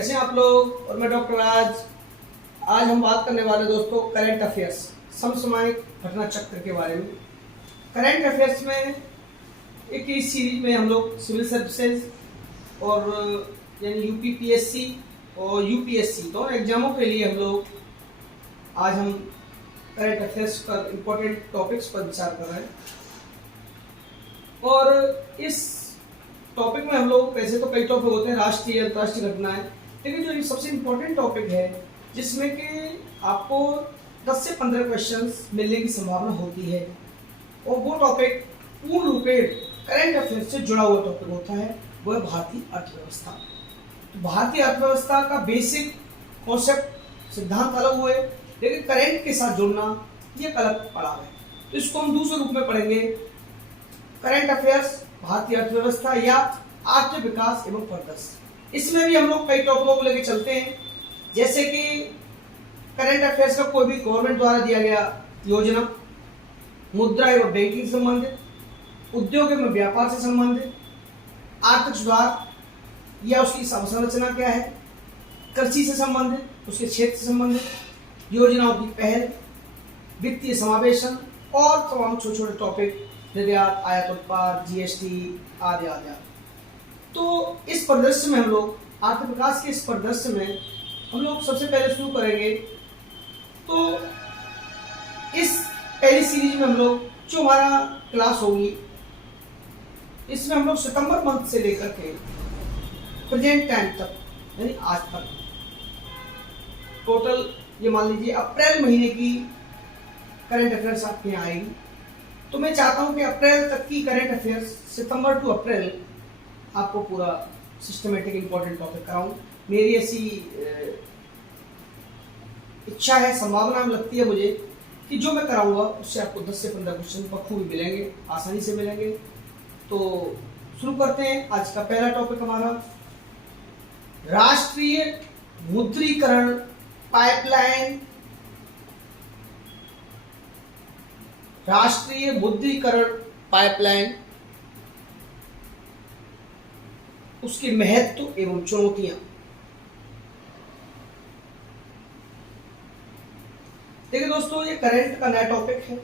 कैसे हैं आप लोग। और मैं डॉक्टर आज हम बात करने वाले दोस्तों करंट अफेयर्स, समसामयिक घटना चक्र के बारे में। करंट अफेयर्स में एक इस सीरीज में हम लोग सिविल सर्विसेज और यानी यूपीपीएससी और यूपीएससी दोनों एग्जामों के लिए आज हम करंट अफेयर्स पर इम्पोर्टेंट टॉपिक्स पर विचार कर रहे हैं। और इस टॉपिक में हम लोग वैसे तो कई टॉपिक होते हैं, राष्ट्रीय अंतर्राष्ट्रीय घटनाएं, लेकिन जो ये सबसे इम्पोर्टेंट टॉपिक है जिसमें कि आपको 10 से 15 क्वेश्चंस मिलने की संभावना होती है, और वो टॉपिक पूर्ण रूपेण करंट अफेयर से जुड़ा हुआ टॉपिक होता है, वो है भारतीय अर्थव्यवस्था। तो भारतीय अर्थव्यवस्था का बेसिक कॉन्सेप्ट सिद्धांत अलग हुए, लेकिन करंट के साथ जुड़ना ये अलग पड़ा है। तो इसको हम दूसरे रूप में पढ़ेंगे, करंट अफेयर्स भारतीय अर्थव्यवस्था या आर्थिक विकास एवं परिदृश्य। इसमें भी हम लोग कई टॉपिकों को लेकर चलते हैं, जैसे कि करंट अफेयर्स का कोई भी गवर्नमेंट द्वारा दिया गया योजना, मुद्रा एवं बैंकिंग से संबंधित, उद्योग एवं व्यापार से संबंधित, आर्थिक सुधार या उसकी अवसंरचना क्या है, कृषि से संबंधित, उसके क्षेत्र से संबंधित, योजनाओं की पहल, वित्तीय समावेशन और तमाम छोटे छोटे टॉपिक, निर्यात, आयात उत्पाद, जीएसटी आदि आदि। तो इस परिदृश्य में हम लोग आर्थिक विकास के इस परिदृश्य में हम लोग सबसे पहले शुरू करेंगे। तो इस पहली सीरीज में हम लोग जो हमारा क्लास होगी, इसमें हम लोग सितंबर मंथ से लेकर के प्रेजेंट टाइम तक यानी आज तक टोटल ये मान लीजिए अप्रैल महीने की करंट अफेयर्स आपके यहाँ आएगी। तो मैं चाहता हूं कि अप्रैल तक की करंट अफेयर्स, सितंबर टू अप्रैल, आपको पूरा सिस्टमेटिक इंपॉर्टेंट टॉपिक कराऊं। मेरी ऐसी इच्छा है, संभावना लगती है मुझे कि जो मैं कराऊंगा उससे आपको 10 से 15 क्वेश्चन बखूबी मिलेंगे, आसानी से मिलेंगे। तो शुरू करते हैं। आज का पहला टॉपिक हमारा राष्ट्रीय मुद्रीकरण पाइपलाइन, राष्ट्रीय मुद्रीकरण पाइपलाइन, उसके महत्व एवं चुनौतियां। देखिए दोस्तों, ये करंट का नया टॉपिक है।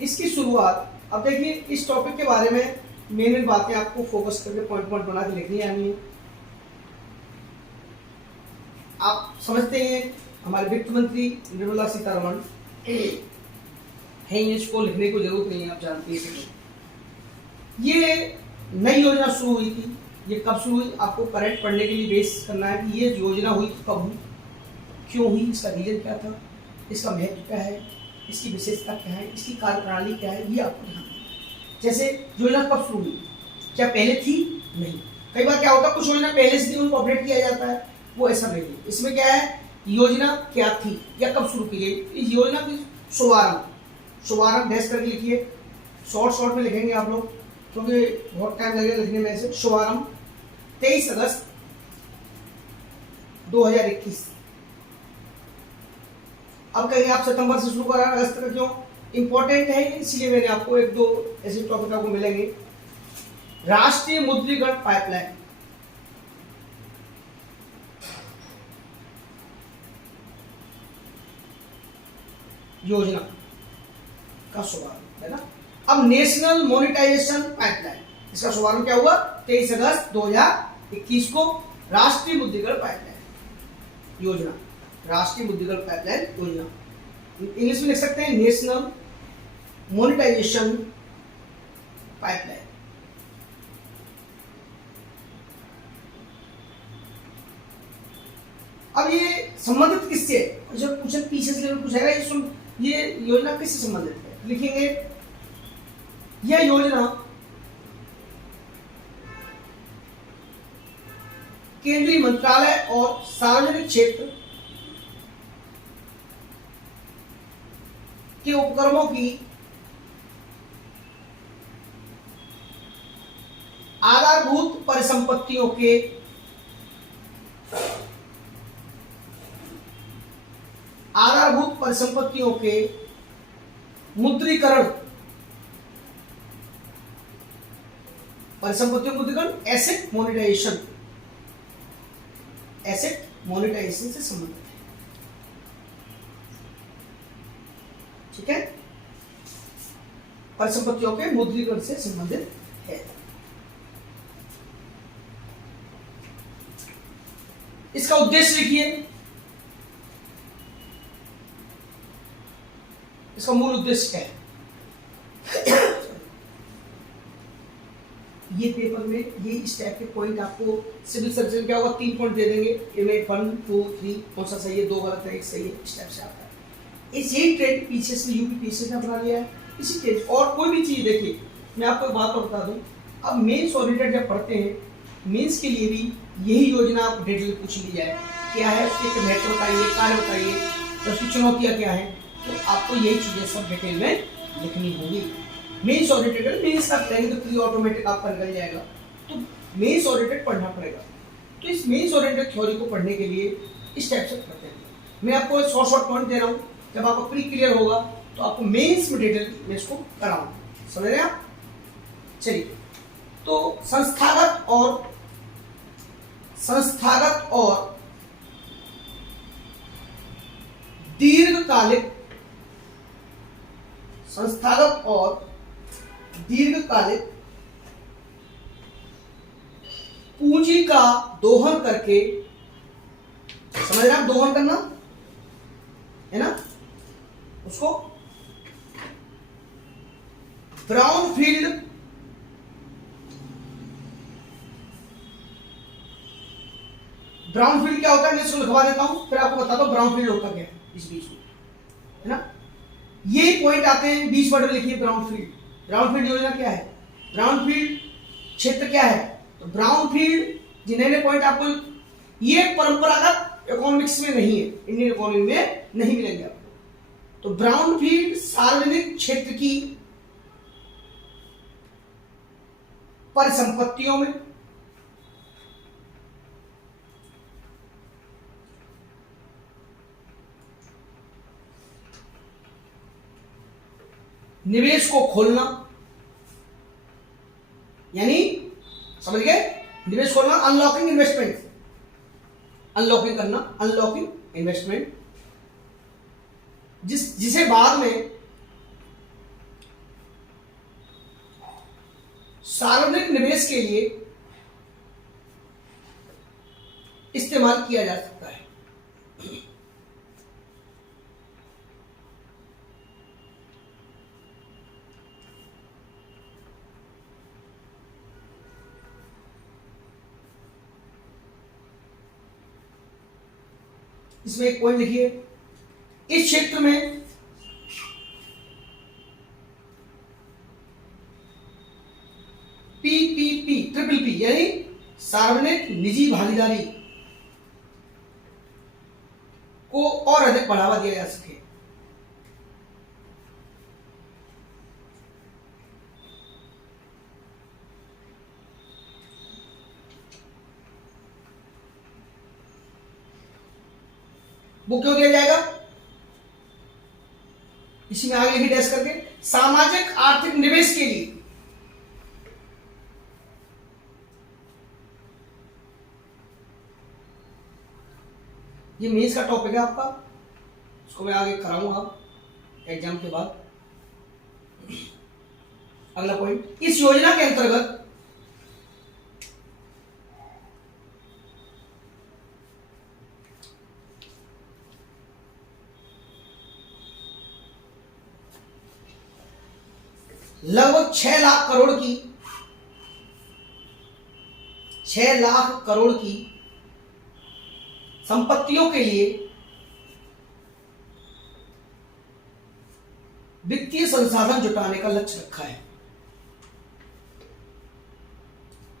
इसकी शुरुआत, अब देखिए इस टॉपिक के बारे में मेन बातें आपको फोकस करके पॉइंट पॉइंट बना के लिखनी आनी है। आप समझते हैं हमारे वित्त मंत्री निर्मला सीतारमण है, इसको लिखने की जरूरत नहीं है, आप जानती हैं। ये नई योजना शुरू हुई थी। ये कब शुरू हुई, आपको करंट पढ़ने के लिए बेस करना है कि ये योजना हुई कब हुई, क्यों हुई, इसका रीजन क्या था, इसका महत्व क्या है, इसकी विशेषता क्या है, इसकी कार्यप्रणाली क्या है, ये आपको ध्यान देना है। जैसे योजना कब शुरू हुई, क्या पहले थी? नहीं। कई बार क्या होता है, कुछ योजना पहले से थी, उनको अपडेट किया जाता है, वो ऐसा नहीं है। इसमें क्या है, योजना क्या थी या कब शुरू की गई। इस योजना की शुभारंभ डैश करके लिखिए, शॉर्ट में लिखेंगे आप लोग क्योंकि बहुत टाइम लगेगा लिखने में। ऐसे शुभारंभ 23 अगस्त 2021। अब कहेंगे आप सितंबर से शुरू करा, अगस्त तक क्यों, इंपॉर्टेंट है इसलिए मैंने आपको एक दो ऐसे टॉपिक आपको मिलेंगे। राष्ट्रीय मुद्रीकरण पाइपलाइन, योजना का शुभारंभ है ना। अब नेशनल मोनेटाइजेशन पाइपलाइन, इसका शुभारंभ क्या हुआ 23 अगस्त 2021 को। राष्ट्रीय मुद्रीकरण पाइपलाइन योजना, राष्ट्रीय मुद्रीकरण पाइपलाइन योजना, इंग्लिश में लिख सकते हैं नेशनल मोनेटाइजेशन पाइपलाइन। अब ये संबंधित किससे, जब पूछे पीछे से पूछेगा ये योजना किससे संबंधित है, लिखेंगे यह योजना केंद्रीय मंत्रालय और सार्वजनिक क्षेत्र के उपक्रमों की आधारभूत परिसंपत्तियों के मुद्रीकरण, परिसंपत्तियों मुद्रीकरण, एसेट मोनेटाइजेशन एसेट मोनेटाइजेशन से संबंधित है। ठीक है, परिसंपत्तियों के मुद्रीकरण से संबंधित है। इसका उद्देश्य लिखिए, इसका मूल उद्देश्य क्या है। ये पेपर में ये इस टाइप के पॉइंट आपको सिविल सर्जन क्या होगा, 3 पॉइंट दे देंगे, इनमें 1 2 3 कौन सा सही है, 2 गलत है, 1 सही है, इस टाइप से आता है। इस यही ट्रेंड पीछे से यूपीपीएससी ने अपना लिया है इसी ट्रेंड। और कोई भी चीज देखिए, मैं आपको एक बात और बता दूं, अब मेंस ओरिएंटेड जब पढ़ते हैं, मेंस के लिए भी यही योजना आपको डिटेल पूछ ली जाए, क्या है उसके महत्व बताइए, कार्य बताइए, उसकी चुनौतियां क्या है, तो आपको यही चीजें सब डिटेल में लिखनी होगी। मेंस ओरिएंटेड, मेंस का पढ़ेंगे तो प्री ऑटोमेटिक आपका निकल जाएगा, तो मेंस ओरिएंटेड पढ़ना पड़ेगा। तो इस मेंस ओरिएंटेड थ्योरी को पढ़ने के लिए इस टाइप से पढ़ते हैं। मैं आपको शॉर्ट पॉइंट दे रहा हूँ, जब आपको प्री क्लियर होगा तो आपको मेंस में डिटेल में इसको कराऊंगा, समझ रहे हैं आप। चलिए, तो संस्थागत और दीर्घकालिक, संस्थागत और दीर्घकालिक पूंजी का दोहन करके, समझ रहे हैं आप, दोहन करना है ना, उसको ब्राउनफील्ड क्या होता है मैं इसको लिखवा देता हूं, फिर आपको बताता हूं ब्राउनफील्ड होता क्या है इस बीच में, है ना। ये पॉइंट आते हैं 20 वर्ड लिखिए। ब्राउनफील्ड योजना क्या है, ब्राउनफील्ड क्षेत्र क्या है, तो ब्राउनफील्ड जिन्हें पॉइंट आपको, ये परंपरागत इकोनॉमिक्स में नहीं है, इंडियन इकोनॉमी में नहीं मिलेंगे आपको। तो ब्राउनफील्ड सार्वजनिक क्षेत्र की परिसंपत्तियों में निवेश को खोलना, यानी समझ गए, निवेश खोलना, अनलॉकिंग इन्वेस्टमेंट, अनलॉकिंग करना, अनलॉकिंग इन्वेस्टमेंट, जिसे बाद में सार्वजनिक निवेश के लिए इस्तेमाल किया जा सकता है। इसमें एक पॉइंट लिखिए, इस क्षेत्र में पीपीपी, ट्रिपल पी यानी सार्वजनिक निजी भागीदारी को और अधिक बढ़ावा दिया जा सके। वो क्यों दिया जाएगा, इसी में आगे लिखिए डैश करके, सामाजिक आर्थिक निवेश के लिए। ये मेंस का टॉपिक है आपका, इसको मैं आगे कराऊंगा एग्जाम के बाद। अगला पॉइंट, इस योजना के अंतर्गत लगभग 6 लाख करोड़ की संपत्तियों के लिए वित्तीय संसाधन जुटाने का लक्ष्य रखा है।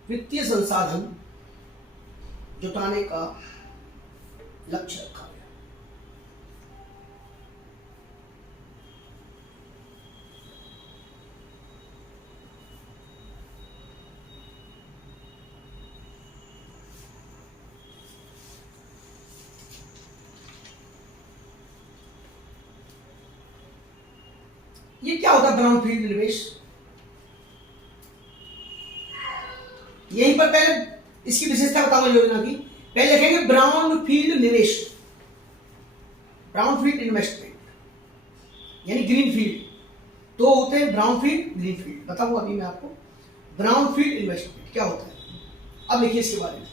वित्तीय संसाधन जुटाने का लक्ष्य रखा गया। ये क्या होता है ब्राउनफील्ड निवेश, यहीं पर पहले इसकी विशेषता बताऊंगा योजना की। पहले लिखेंगे ब्राउन फील्ड निवेश, ब्राउन फील्ड इन्वेस्टमेंट यानी ग्रीन फील्ड। तो होते हैं ब्राउन फील्ड, ग्रीन फील्ड। बताऊं अभी मैं आपको ब्राउन फील्ड इन्वेस्टमेंट क्या होता है। अब लिखिए इसके बारे में,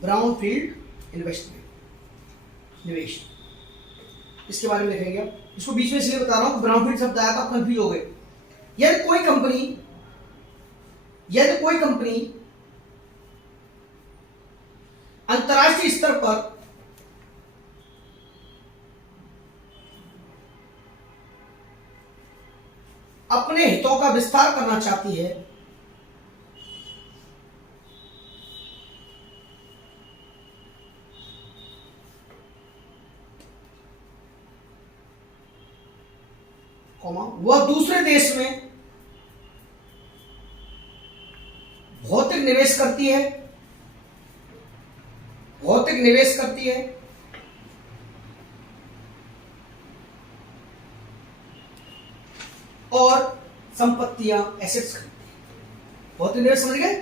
ब्राउन फील्ड इन्वेस्टमेंट निवेश, इसके बारे में लिखेंगे। आप इसको बीच में इसलिए बता रहा हूं, ब्राउन फील्ड शब्द आया तो आप कंफ्यूज हो गए। यदि कोई कंपनी अंतर्राष्ट्रीय स्तर पर अपने हितों का विस्तार करना चाहती है वह दूसरे देश में भौतिक निवेश करती है और संपत्तियां एसेट्स खरीदती है। भौतिक निवेश समझ गए,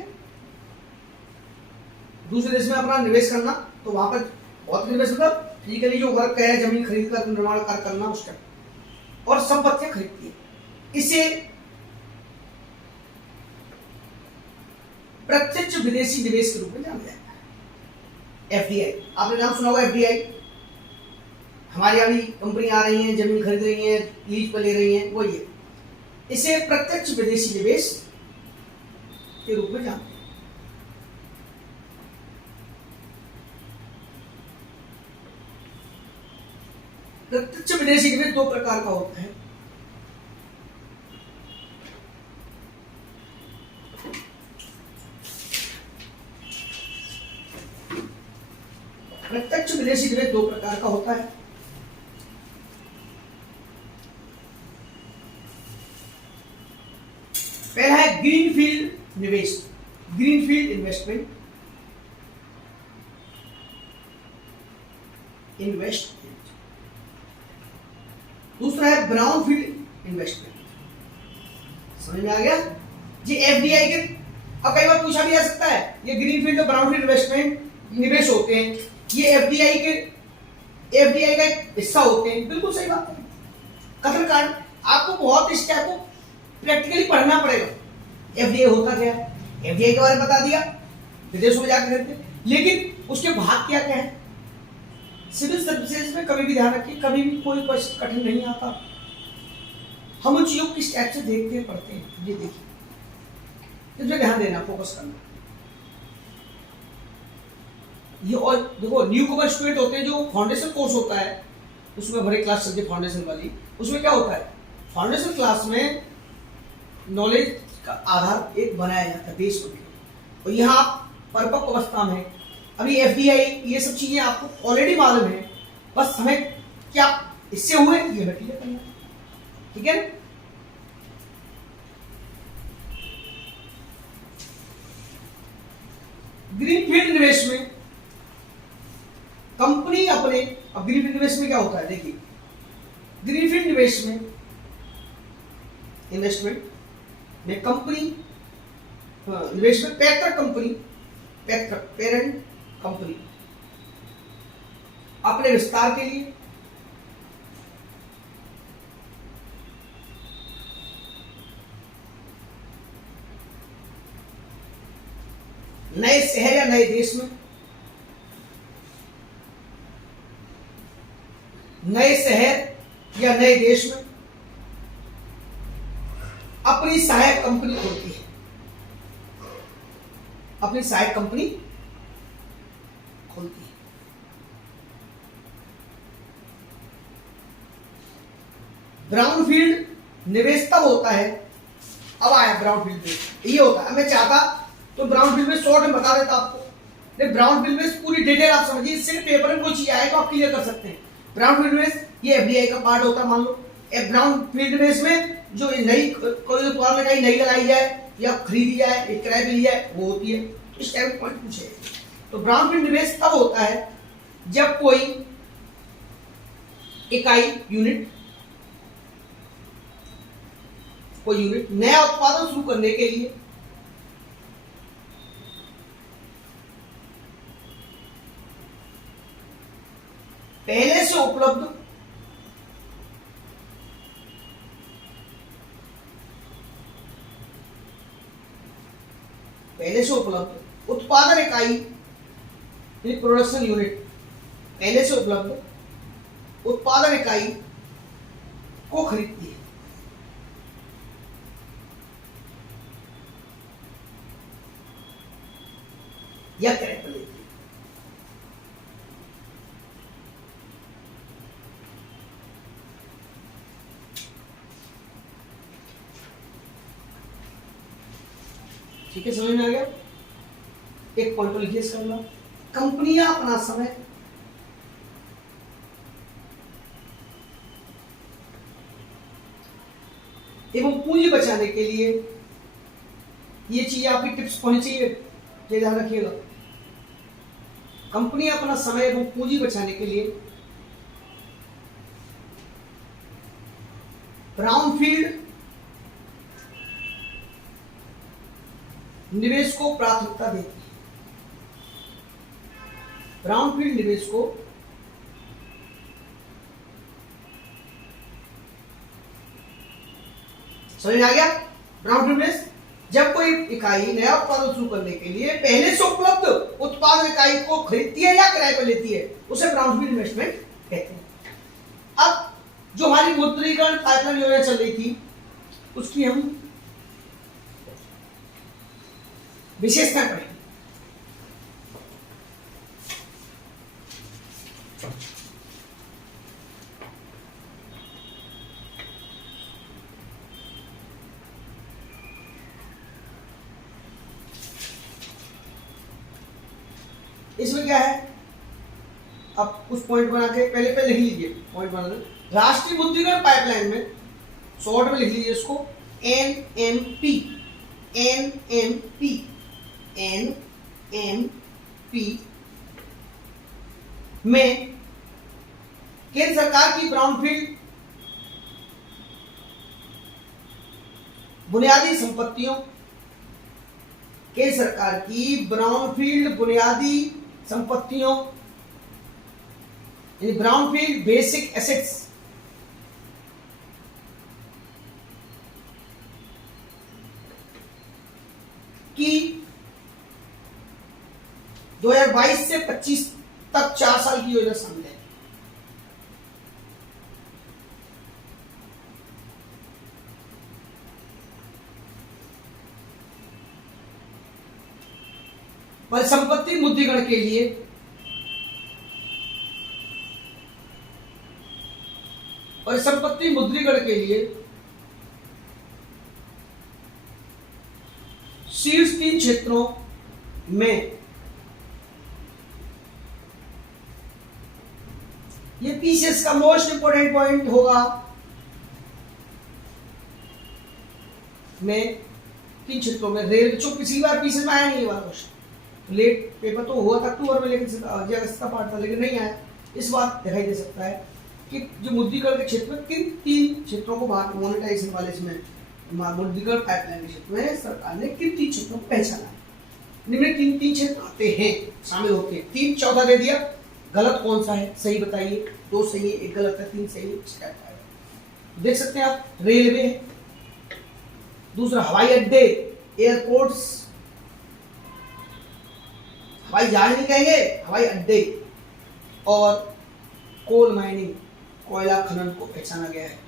दूसरे देश में अपना निवेश करना, तो वहां पर भौतिक निवेश मतलब फिजिकली जो वर्क है, जमीन खरीद कर निर्माण कार्य करना उसका, और संपत्तियां खरीदती है। इसे प्रत्यक्ष विदेशी निवेश के रूप में जाना जाता है, एफडीआई। आपने नाम सुना होगा एफडीआई। हमारे यहां भी कंपनी आ रही है, जमीन खरीद रही है, लीज पर ले रही है, वही है। इसे प्रत्यक्ष विदेशी निवेश के रूप में जानते हैं। प्रत्यक्ष विदेशी निवेश दो प्रकार का होता है। प्रत्यक्ष विदेशी निवेश दो प्रकार का होता है। पहला है ग्रीनफील्ड निवेश, ग्रीनफील्ड इन्वेस्टमेंट, दूसरा है ब्राउनफील्ड इन्वेस्टमेंट। समझ में आ गया जी। एफडीआई के अब कई बार पूछा भी जा सकता है, ये ग्रीनफील्ड और ब्राउनफील्ड इन्वेस्टमेंट निवेश होते हैं, ये एफडीआई का एक हिस्सा होते हैं। बिल्कुल सही बात है। कथन कारण आपको बहुत इस स्टेप को प्रैक्टिकली पढ़ना पड़ेगा। एफडीआई होता क्या है, एफडीआई के बारे में बता दिया, विदेशों में जाकर करते, लेकिन उसके भाग क्या क्या है। सिविल सर्विसेज में कभी भी ध्यान रखिए, कभी भी कोई क्वेश्चन कठिन नहीं आता। हम उन चीजों को किस टाइप से देखते हैं, पढ़ते हैं, ये देखिए, इसमें ध्यान देना, फोकस करना। ये और देखो, न्यू कमर स्टूडेंट होते हैं, जो फाउंडेशन कोर्स होता है उसमें हमारी क्लास चलती है फाउंडेशन वाली। उसमें क्या होता है, फाउंडेशन क्लास में नॉलेज का आधार एक बनाया जाता है, बेस होती है। और यहाँ आप परिपक्व अवस्था में, अभी एफडीआई ये सब चीजें आपको ऑलरेडी मालूम है, बस हमें क्या इससे हुए ये हमें क्लियर करना है, ठीक है। ग्रीनफील्ड निवेश में कंपनी अपने, अब ग्रीनफील्ड निवेश में क्या होता है देखिए, ग्रीनफील्ड निवेश में इन्वेस्टमेंट में कंपनी निवेश में पेरेंट कंपनी अपने विस्तार के लिए नए शहर या नए देश में, नए शहर या नए देश में अपनी सहायक कंपनी खोलती है, अपनी सहायक कंपनी खोलती है। ब्राउनफील्ड निवेश तब होता है, अब आया ब्राउनफील्ड में ये होता है। मैं चाहता तो ब्राउनफील्ड में शॉर्ट में बता देता आपको, ब्राउनफील्ड में पूरी डिटेल आप समझिए, इससे पेपर में कोई चीज आए तो आप क्लियर कर सकते हैं। ब्राउनफील्ड में ये एफडीआई का पार्ट होता है, मान लो ब्राउनफील्ड में इसमें जो नई कोई उत्पाद लगाई, नई लगाई जाए या खरीदी जाए, एक किराए पे ली जाए, वो होती है। इस टाइप पॉइंट पूछे। तो ब्राउनफील्ड निवेश तब होता है जब कोई इकाई यूनिट नया उत्पादन शुरू करने के लिए पहले से उपलब्ध उत्पादन इकाई प्रोडक्शन यूनिट, पहले से उपलब्ध उत्पादन इकाई को खरीदती है। या क्रय पर लेती है। ठीक है, समझ में आ गया? एक पॉइंट को लिखिए इसका मतलब, कंपनियां अपना समय एवं पूंजी बचाने के लिए, ये चीज आपकी टिप्स होनी चाहिए, ये ध्यान रखिएगा। कंपनियां अपना समय एवं पूंजी बचाने के लिए ब्राउनफील्ड निवेश को प्राथमिकता देती है। ब्राउनफील्ड निवेश को समझ में आ गया? ब्राउनफील्ड निवेश, जब कोई इकाई नया उत्पादन शुरू करने के लिए पहले से उपलब्ध उत्पादन इकाई को खरीदती है या किराए पर लेती है, उसे ब्राउनफील्ड इन्वेस्टमेंट कहते हैं। अब जो हमारी मुद्रीकरण पाइपलाइन योजना चल रही थी, उसकी हम विशेषता पढ़ेंगे। इसमें क्या है, अब कुछ पॉइंट बना के पहले लिख लीजिए। पॉइंट बना दो, राष्ट्रीय मुद्रीकरण पाइपलाइन में शॉर्ट में लिख लीजिए इसको एनएमपी। एनएमपी में केंद्र सरकार की ब्राउनफील्ड बुनियादी संपत्तियों, केंद्र सरकार की ब्राउनफील्ड बुनियादी संपत्तियों, ब्राउनफील्ड बेसिक एसेट्स की 2022 से 25 तक 4 साल की योजना शामिल है। परिसंपत्ति मुद्रीकरण के लिए शीर्ष 3 क्षेत्रों में, ये पीसीएस का मोस्ट इंपोर्टेंट पॉइंट होगा, में 3 क्षेत्रों में रेल, जो पिछली बार पीसीएस में आया नहीं, ये वाला क्वेश्चन लेट पेपर तो हुआ था अक्टूबर में, लेकिन अगस्त का पार्ट था लेकिन नहीं आया। इस बार दिखाई दे सकता है कि जो मुद्रीकरण के क्षेत्र में किन 3 क्षेत्रों को बाहर मोनेटाइजेशन वाले इसमें मुद्रीकरण पाइपलाइन के क्षेत्र में सरकार ने किन 3 क्षेत्रों को पहचाना है। निम्न 3 क्षेत्र आते हैं, शामिल होते हैं। 3 14 दे दिया, गलत कौन सा है सही बताइए। 2 सही है, 1 गलत है, 3 सही है। देख सकते हैं आप, रेलवे है, दूसरा हवाई अड्डे, एयरपोर्ट्स, हवाई जहाज नहीं कहेंगे, हवाई अड्डे, और कोल माइनिंग, कोयला खनन को पहचाना गया है।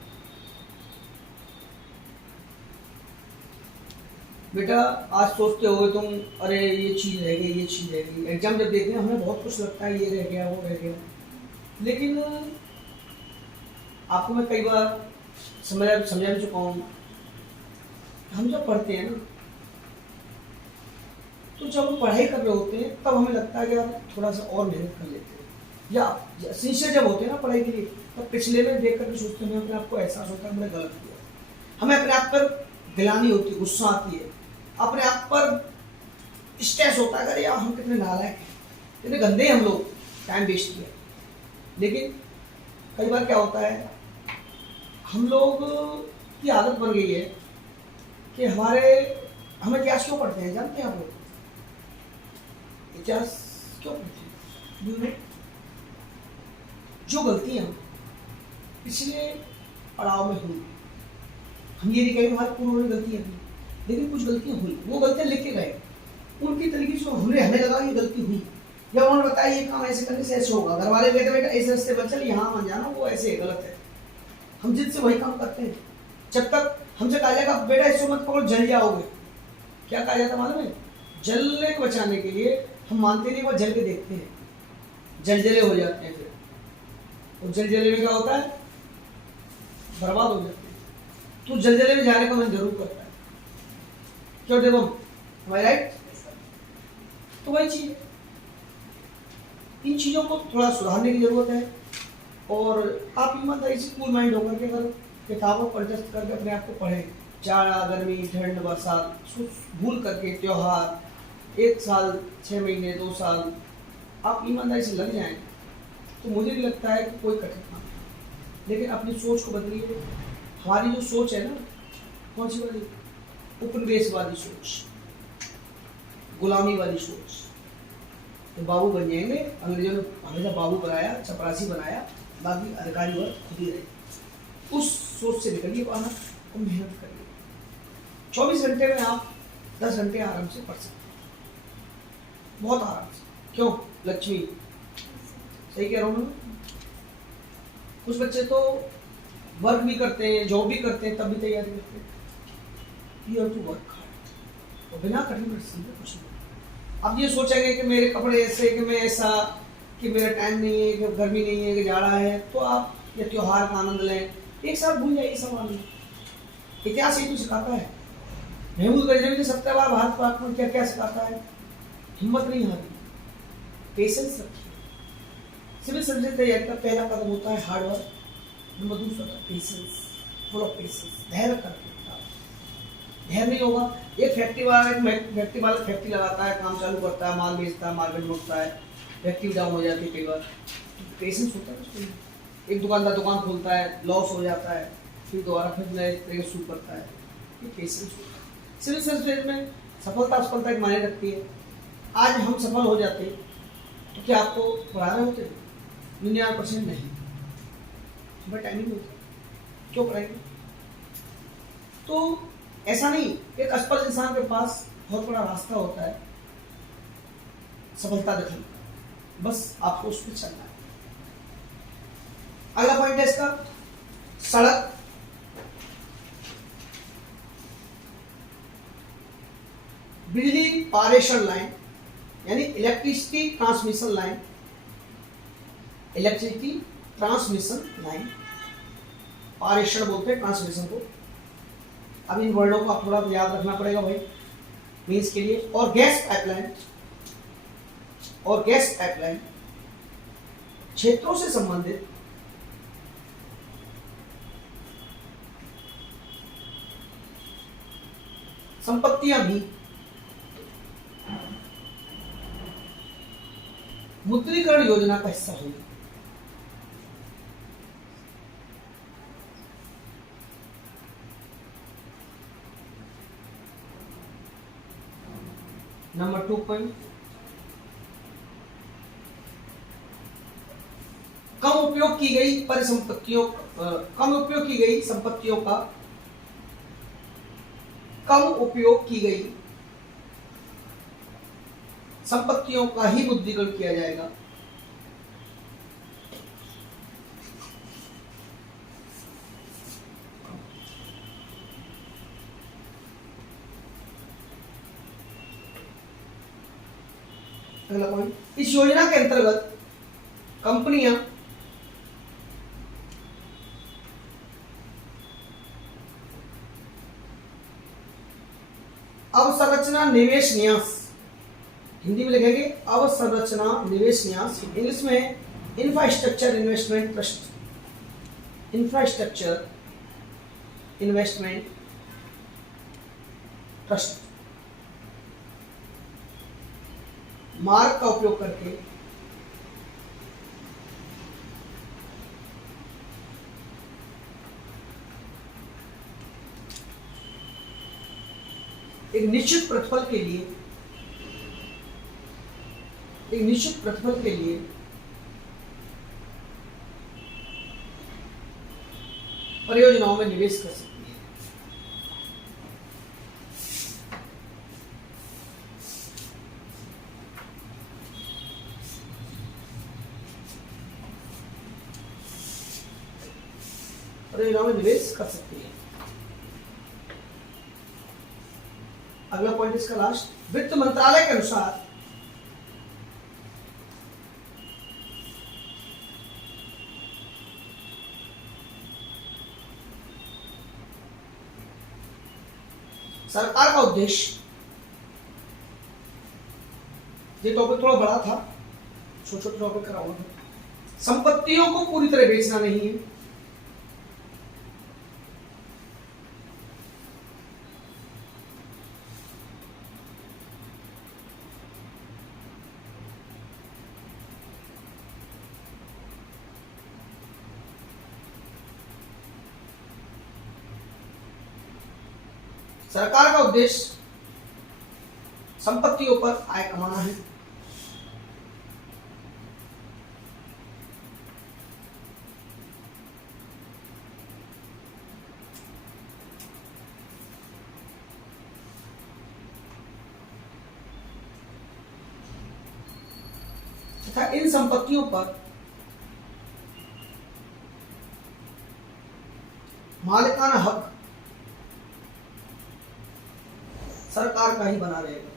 बेटा आज सोचते हो तुम, अरे ये चीज रह गई, ये चीज रह गई। एग्जाम जब देखते हैं हमें बहुत कुछ लगता है, ये रह गया, वो रह गया, लेकिन आपको मैं कई बार समझा भी चुका हूँ। हम जब पढ़ते हैं ना, तो जब हम पढ़ाई कर रहे होते हैं तब हमें लगता है कि यार थोड़ा सा और मेहनत कर लेते हैं, या सिंसियर जब होते हैं ना पढ़ाई के लिए, तब पिछले में देख करके सोचते हैं, अपने आप को एहसास होता है हमने गलत किया। हमें अपने आप पर गिलानी होती है, गुस्सा आती है, अपने आप पर स्ट्रेस होता है, अरे यार हम कितने नालायक हैं, कितने गंदे हम लोग, टाइम वेस्ट किया। लेकिन कई बार क्या होता है, हम लोग की आदत बन गई है कि हमें इतिहास क्यों पढ़ते हैं, जानते हैं आप लोग इतिहास क्यों पढ़ते हैं? जो गलतियां पिछले पड़ाव में हुई, हम ये नहीं कहेंगे हमारे पूर्व में गलतियां हुई, लेकिन कुछ गलतियां हुई, वो गलतियां लिख के गए, उनकी तरीके से हमें लगा ये गलती हुई, जब उन्होंने बताया ये काम ऐसे करने से ऐसे होगा, घर वाले कहते बेटा ऐसे रास्ते पर चल, यहाँ मत जाना, वो ऐसे है, गलत है, हम जिद से वही काम करते हैं। जब तक हमसे कहा जाएगा बेटा इसको मत पकड़ो जल जाओगे, क्या कहा जाता मालूम है, जलने को बचाने के लिए हम मानते नहीं, वो जल के देखते हैं, जलजले हो जाते हैं, फिर और जलजले में क्या होता है, बर्बाद हो जाते हैं। तो जलजले में जाने का मन जरूर करता है, क्यों देखो हमारी राइट। तो वही चीज, इन चीजों को थोड़ा सुधारने की जरूरत है, और आप ईमानदारी से कूल माइंड होकर के अगर किताबों पर एडजस्ट करके अपने आप को पढ़ें, जाड़ा गर्मी ठंड बरसात भूल करके, त्योहार, 1 साल 6 महीने 2 साल आप ईमानदारी से लग जाएं, तो मुझे भी लगता है कि कोई कठिन काम नहीं। लेकिन अपनी सोच को बदलिए। हमारी जो सोच है ना, कौन सी वाली, उपनिवेशवादी सोच, गुलामी वाली सोच, तो बाबू बन जाएंगे, अंग्रेजों ने हमेशा बाबू बनाया, चपरासी बनाया, बाकी अधिकारी वर्ग खुद ही रहे। उस सोच से निकलिए बाहर और मेहनत करिए। 24 घंटे में आप 10 घंटे आराम से पढ़ सकते हैं, बहुत आराम से। क्यों लक्ष्मी, सही कह रहा हूँ मैं। कुछ बच्चे तो वर्क भी करते हैं, जॉब भी करते हैं, तब भी तैयारी करते हैं। You have to work hard, और बिना कठिन परिश्रम में कुछ नहीं। अब ये सोचेंगे कि मेरे कपड़े ऐसे, कि मैं ऐसा, कि मेरा टाइम नहीं है, कि गर्मी नहीं है, कि जाड़ा है, तो आप ये त्योहार का आनंद लें, एक साथ भूल जाइए सब आनंद। इतिहास ये तो सिखाता है। महमूद गजनवी ने 70 बार भारत को आक्रमण किया, क्या सिखाता है, हिम्मत नहीं हारनी, पेशेंस रखिए। सिविल सर्विस तैयारी का पहला कदम होता है hard work, number 2 patience, full of patience, धैर्य करके। धैर्य नहीं होगा, एक फैक्ट्री वाला फैक्ट्री लगाता है, काम चालू करता है, माल बेचता है, मार्केट में उठता है, फैक्ट्री डाउन हो जाती है कई बार, तो पेशेंस होता है उसमें। एक दुकानदार दुकान खोलता है, लॉस हो जाता है, फिर दोबारा फिर नए तरीके से शुरू करता है, ये पेशेंस होता है। सिविल सर्विस में सफलता एक मायने रखती है। आज हम सफल हो जाते तो क्या आपको पढ़ा रहे होते, 99% नहीं, बट टाइमिंग होता है, क्यों पढ़ाएंगे। तो ऐसा नहीं, एक असफल इंसान के पास बहुत बड़ा रास्ता होता है सफलता दिखाने का, बस आपको उस पर चलना है। अगला पॉइंट है इसका, सड़क। बिजली पारेषण लाइन, यानी electricity transmission line, electricity transmission line, पारेषण बोलते हैं ट्रांसमिशन को। अब इन वर्डों को आप थोड़ा याद रखना पड़ेगा भाई मीन्स के लिए। और गैस पाइपलाइन, और गैस पाइपलाइन क्षेत्रों से संबंधित संपत्तियां भी मुद्रीकरण योजना का हिस्सा होगी। नंबर 2 पॉइंट, कम उपयोग की गई परिसंपत्तियों, कम उपयोग की गई संपत्तियों का, कम उपयोग की गई संपत्तियों का ही मुद्रीकरण किया जाएगा। अगला पॉइंट, इस योजना के अंतर्गत कंपनियां अवसंरचना निवेश न्यास, हिंदी में लिखेंगे अवसंरचना निवेश न्यास, इंग्लिश में infrastructure investment trust, infrastructure investment trust, मार्ग का उपयोग करके एक निश्चित प्रतिफल के लिए, एक निश्चित प्रतिफल के लिए परियोजनाओं में निवेश कर सकती है। परियोजनाओं में निवेश कर सकती है। अगला पॉइंट इसका लास्ट, वित्त मंत्रालय के अनुसार सरकार का उद्देश्य, ये टॉपिक थोड़ा बड़ा था, छोटे छोटे टॉपिक कराऊंगा। संपत्तियों को पूरी तरह बेचना नहीं है, सरकार का उद्देश्य संपत्तियों पर आय कमाना है। तथा इन संपत्तियों पर मालिकाना हक सरकार का ही बना रहेगा।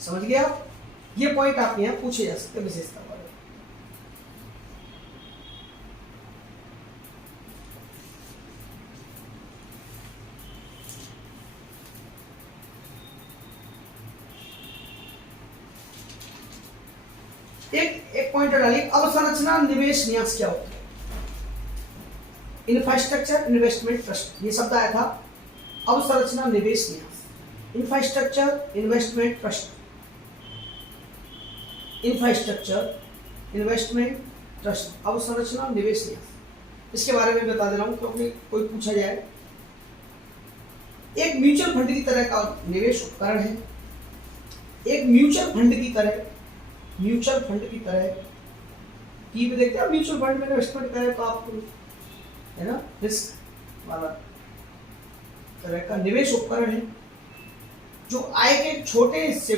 समझ गया? ये पॉइंट आप यहां पूछे जा सकते विशेषता वाले। एक पॉइंट डालिए, अवसंरचना निवेश न्यास क्या होता है? इंफ्रास्ट्रक्चर इन्वेस्टमेंट ट्रस्ट, ये शब्द आया था। अवसंरचना निवेश न्यास, infrastructure investment trust, infrastructure investment trust, अवसंरचना निवेश न्यास। इसके बारे में बता दे रहा हूं क्योंकि कोई पूछा जाए। एक म्यूचुअल फंड की तरह का निवेश उपकरण है। एक म्यूचुअल फंड की तरह टीवी देखते हैं, म्यूचुअल फंड में इन्वेस्टमेंट करें तो आपको, है ना, रिस्क वाला तरह का निवेश उपकरण है जो आय के छोटे हिस्से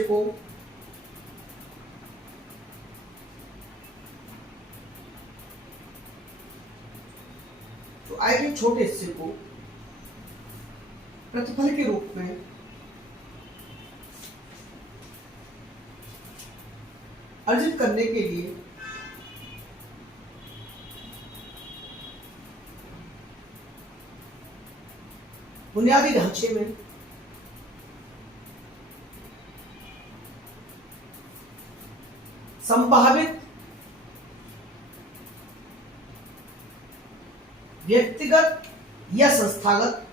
को प्रतिफल के रूप में अर्जित करने के लिए बुनियादी ढांचे में संभावित व्यक्तिगत या संस्थागत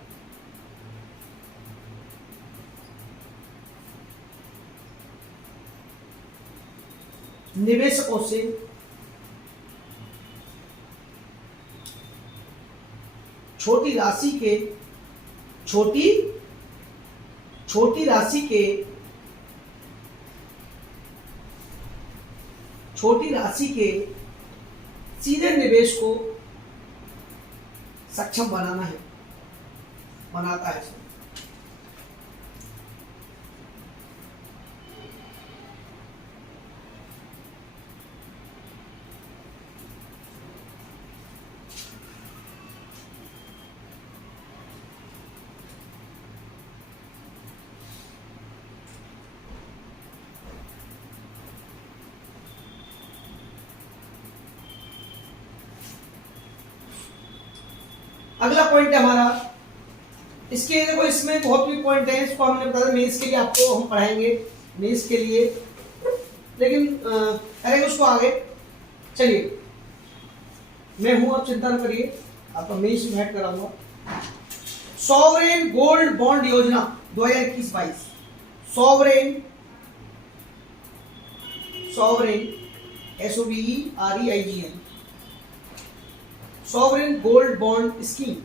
निवेशकों से छोटी राशि के सीधे निवेश को सक्षम बनाता है। अगला पॉइंट है हमारा, इसके देखो इसमें बहुत भी पॉइंट है, इसको हमने बता दिया मेंस के लिए आपको हम पढ़ाएंगे, मेंस के लिए, लेकिन करेंगे उसको आगे। चलिए मैं हूं, आप चिंता न करिए, आपका मेंस में ऐड कराऊंगा। सॉवरेन गोल्ड बॉन्ड योजना 2021-22, sovereign SOVEREIGN sovereign gold bond scheme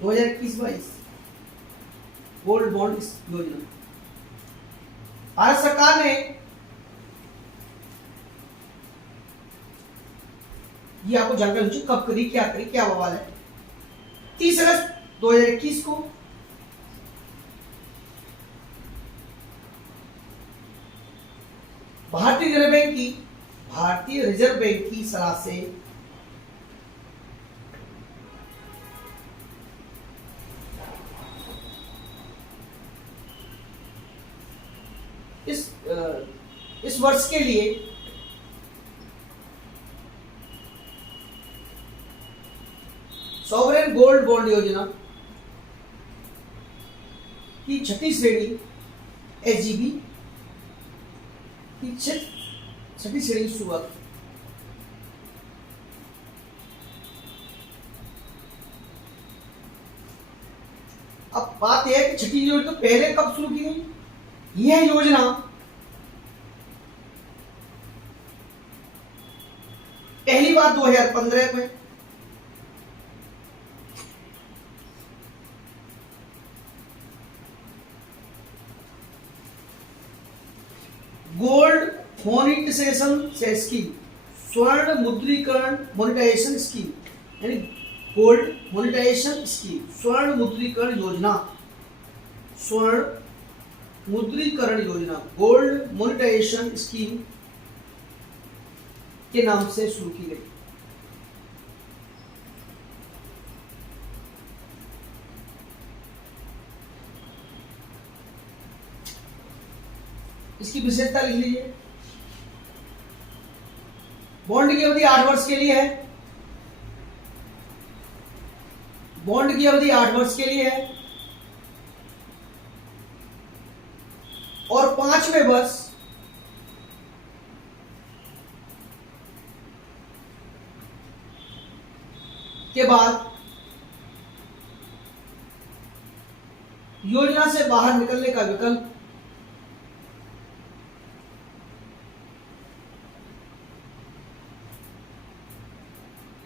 दो 2021-22 गोल्ड बॉन्ड योजना। भारत सरकार ने ये आपको जानकारी होनी चाहिए, कब करी, क्या बवाल है। 30 अगस्त 2021 को भारतीय रिजर्व बैंक की सलाह से इस वर्ष के लिए सॉवरेन गोल्ड बॉन्ड योजना की छठी श्रेणी एसजीबी की छठी श्रेणी की शुरुआत। अब बात यह है कि छठी योजना तो पहले कब शुरू की गई। यह योजना पहली बार 2015 में गोल्ड मोनिटाइजेशन स्कीम, स्वर्ण मुद्रीकरण मोनिटाइजेशन स्कीम, यानी गोल्ड मोनिटाइजेशन स्कीम, स्वर्ण मुद्रीकरण योजना, स्वर्ण मुद्रीकरण योजना, गोल्ड मोनिटाइजेशन स्कीम के नाम से शुरू की गई। इसकी विशेषता लिख लीजिए। बॉन्ड की अवधि 8 वर्ष के लिए है। बॉन्ड की अवधि 8 वर्ष के लिए है और 5वें वर्ष के बाद योजना से बाहर निकलने का विकल्प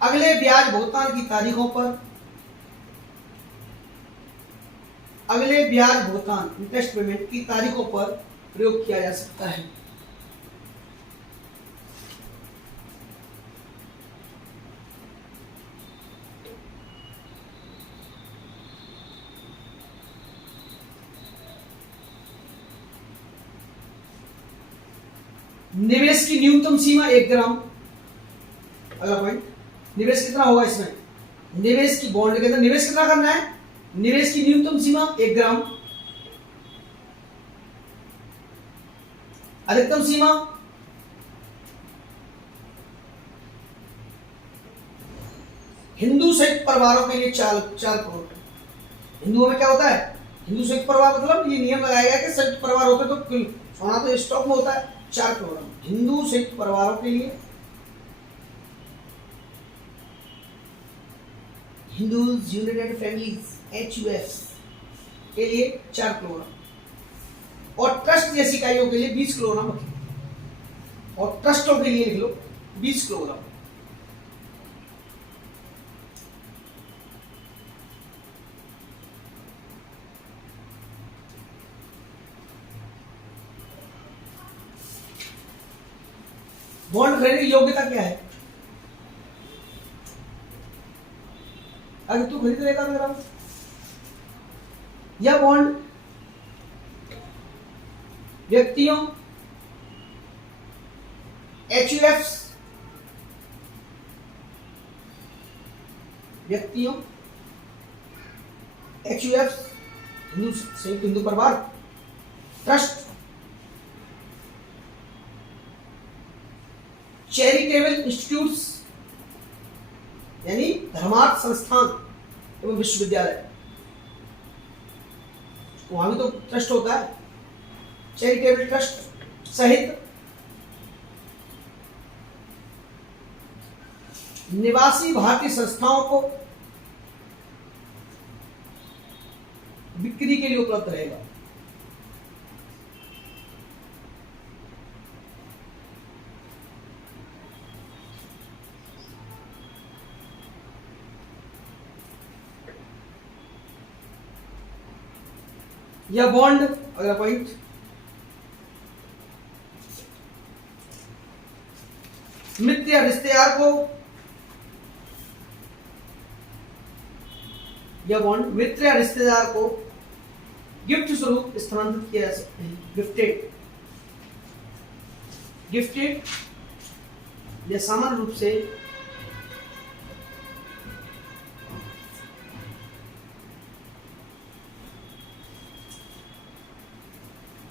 अगले ब्याज भुगतान की तारीखों पर, अगले ब्याज भुगतान इंटरेस्ट पेमेंट की तारीखों पर प्रयोग किया जा सकता है। निवेश की न्यूनतम सीमा 1 ग्राम। अगला पॉइंट, निवेश कितना होगा इसमें। निवेश की बॉन्ड के अंदर निवेश कितना करना है। निवेश की न्यूनतम सीमा 1 ग्राम। अधिकतम सीमा हिंदू संयुक्त परिवारों के लिए 4 करोड़। हिंदुओं में क्या होता है, हिंदू संयुक्त परिवार मतलब ये नियम लगाया गया कि संयुक्त परिवार होते तो सोना तो स्टॉक में होता है। 4 करोड़ हिंदू संयुक्त परिवारों के लिए, हिंदूज यूनाइटेड फैमिलीज HUFs के लिए 4 करोड़ और ट्रस्ट जैसी इकाइयों के लिए 20 किलोग्राम और ट्रस्टों के लिए लिख लो 20 किलोग्राम। बॉन्ड खरीदने की योग्यता क्या है। अगर तू खरीद लेगा मेरा यह बॉन्ड व्यक्तियों HUFs, व्यक्तियों HUFs हिंदू संयुक्त हिंदू परिवार, ट्रस्ट, चैरिटेबल इंस्टीट्यूट्स यानी धर्मार्थ संस्थान एवं विश्वविद्यालय, वहां भी तो ट्रस्ट होता है, चैरिटेबल ट्रस्ट सहित निवासी भारतीय संस्थाओं को बिक्री के लिए उपलब्ध रहेगा। यह बॉन्ड, अगला पॉइंट, मित्र या रिश्तेदार को या बॉन्ड मित्र या रिश्तेदार को गिफ्ट स्वरूप स्थानांतरित किया जा सकते हैं। गिफ्टेड या सामान्य रूप से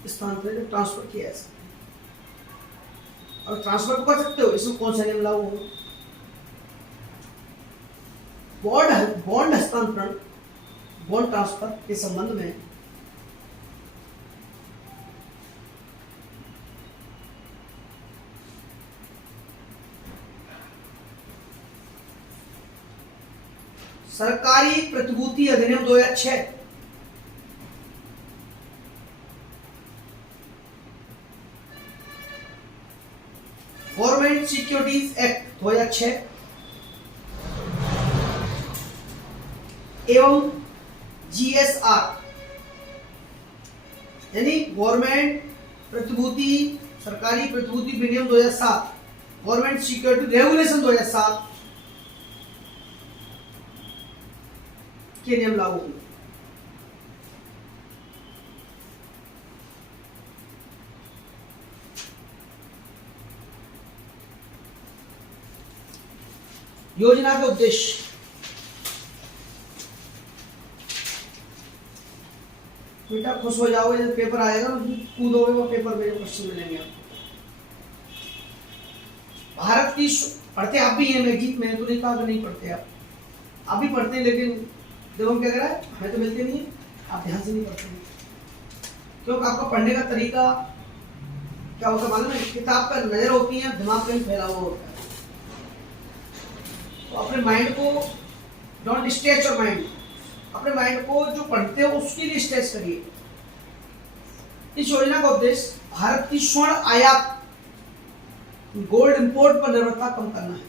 स्थानांतरित ट्रांसफर किया जा सकता है। और ट्रांसफर तो कर सकते हो, इसमें कौन सा नियम लागू होगा? बॉन्ड हस्तांतरण, बॉन्ड ट्रांसफर के संबंध में सरकारी प्रतिभूति अधिनियम 2006 गवर्नमेंट सिक्योरिटीज एक्ट 2006 एवं जीएसआर यानी गवर्नमेंट प्रतिभूति सरकारी प्रतिभूति विनियम 2007 गवर्नमेंट सिक्योरिटी रेगुलेशन 2007 के नियम लागू होंगे। योजना के उद्देश्य बेटा खुश हो जाओगे जब पेपर आएगा, कूदोगे वो पेपर में क्वेश्चन मिलेंगे आपको। भारत की पढ़ते आप भी हैं, मैगजीत में तो नहीं कहा नहीं पढ़ते आप भी पढ़ते हैं, लेकिन देखो क्या कह रहा है, हमें तो मिलते नहीं है, आप ध्यान से नहीं पढ़ते हैं। क्योंकि आपका पढ़ने का तरीका क्या होता है मालूम है? किताब पर नजर होती है, दिमाग कहीं फैला हुआ होता है। तो अपने माइंड को डोंट स्ट्रेच योर माइंड, अपने माइंड को जो पढ़ते हो उसके लिए स्ट्रेच करिए। इस योजना का उद्देश्य भारत की स्वर्ण आयात गोल्ड इंपोर्ट पर निर्भरता कम करना है।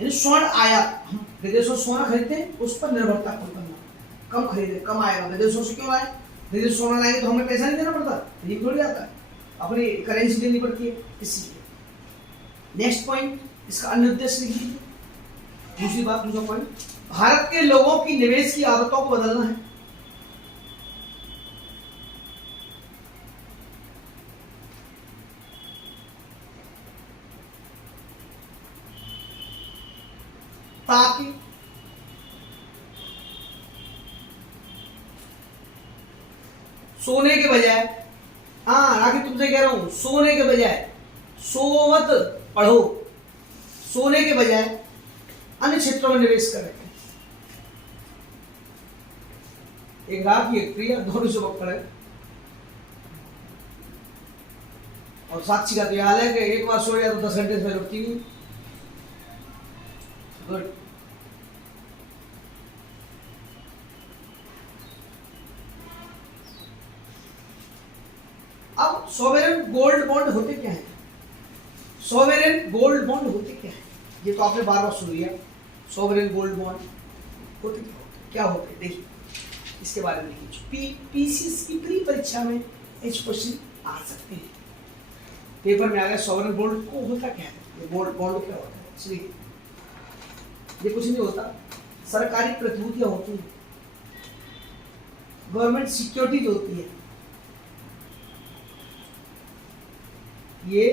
यानी स्वर्ण आयात, हम विदेशों से स्वर्ण खरीदते हैं, उस पर निर्भरता कम करना, कम खरीदे, कम आएगा। विदेशों से क्यों आए? विदेश स्वर्ण लाएंगे तो हमें पैसा नहीं देना पड़ता, ये थोड़ी आता है, अपनी करेंसी देनी पड़ती है, इसलिए। नेक्स्ट पॉइंट, इसका अन्य उद्देश्य लिख लीजिए। दूसरी बात, दूसरा पॉइंट, भारत के लोगों की निवेश की आदतों को बदलना है। ताकि सोने के बजाय, हाँ राखी तुमसे कह रहा हूं, सोने के बजाय, सो मत पढ़ो, सोने के बजाय अन्य क्षेत्रों में निवेश करें। एक राखी एक प्रिया दोनों से पकड़ है। और साक्षी का तो हाल है कि एक बार सो गया तो 10 घंटे से उठती नहीं। गुड। अब सॉवरेन गोल्ड बॉन्ड होते क्या है? सॉवरेन गोल्ड बॉन्ड होते क्या है? ये तो आपने बार बार सुन लिया। सॉवरेन गोल्ड बॉन्ड होते क्या होते? देखिए इसके बारे में लिखिए। पीसीएस की प्री परीक्षा में इस क्वेश्चन आ सकते हैं, पेपर में आ गया। सॉवरेन गोल्ड को होता क्या है? ये गोल्ड बॉन्ड क्या होता है? इसलिए ये कुछ नहीं होता, सरकारी प्रतिभूतियां होती हैं, गवर्नमेंट सिक्योरिटीज होती है। ये